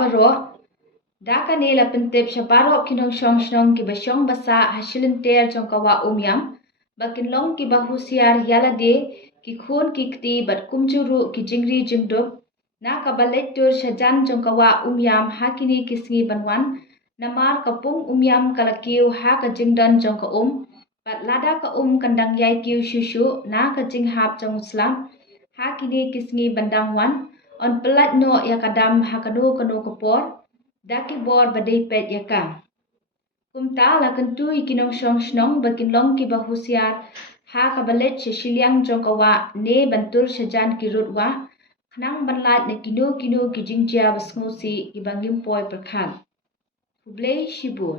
baro daka nela pentep syabaro kinong syong ki basyong basa hasilin ter jongkawa umyam bakin long ki bahusiar yalade ki khun ki kti bat kumjuru ki jingri jingdup na kabalettur syajan jongkawa umyam hakini kisngi banwan namar kapung umyam kalakiu ha ka jingdan jongka bat lada ka kandang yai kiu shushu na ka jinghap jong slam hakini kisngi bandangwan on pelat no yakadam hakanu kanu kapor daki bor badai pet yaka. Kumta la kentui kinong syong snong bakin long ki bahusiar ha kabalet syashiliang jongkawa ne bantul syajan kirutwa knang banlat ne kinu ki jingjia basngusi ibangim poi perkhan. Hublei shibur.